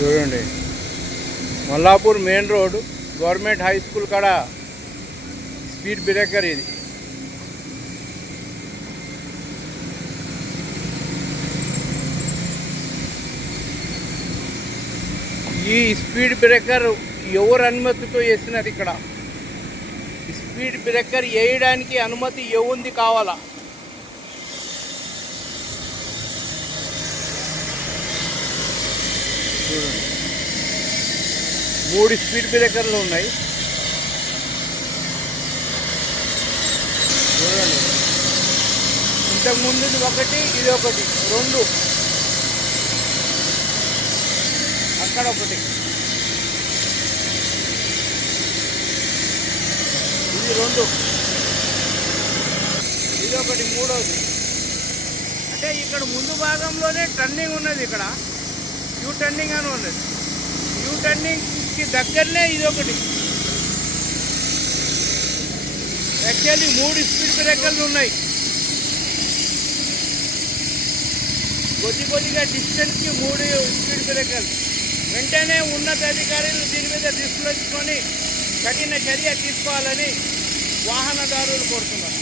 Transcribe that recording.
చూడండి. Mallapur main road government high school కాడ speed breaker ఇది. ఈ స్పీడ్ బ్రేకర్ ఎవరు అనుమతితో వేసినది ఇక్కడ? స్పీడ్ బ్రేకర్ వేయడానికి అనుమతి ఏముంది కావాలా? చూడండి మూడు స్పీడ్ బ్రేకర్లు ఉన్నాయి. చూడండి. ఇంతకు ముందు ఒకటి ఇది ఒకటి రెండు. అక్కడ ఒకటి. ఇది రెండు. ఇది ఒకటి మూడోది. అంటే ఇక్కడ ముందు భాగంలోనే టర్నింగ్ ఉన్నది ఇక్కడ. యూ టర్నింగ్ అని ఉన్నది యూ టర్నింగ్కి దగ్గరనే ఇది ఒకటి. యాక్చువల్లీ మూడు స్పీడ్ బ్రేకర్లు ఉన్నాయి. కొద్ది కొద్దిగా డిస్టెన్స్కి మూడు స్పీడ్ బ్రేకర్లు వెంటనే ఉన్నతాధికారులు దీని మీద దృష్టిలో తీసుకొని కఠిన చర్య తీసుకోవాలని వాహనదారులు కోరుతున్నారు.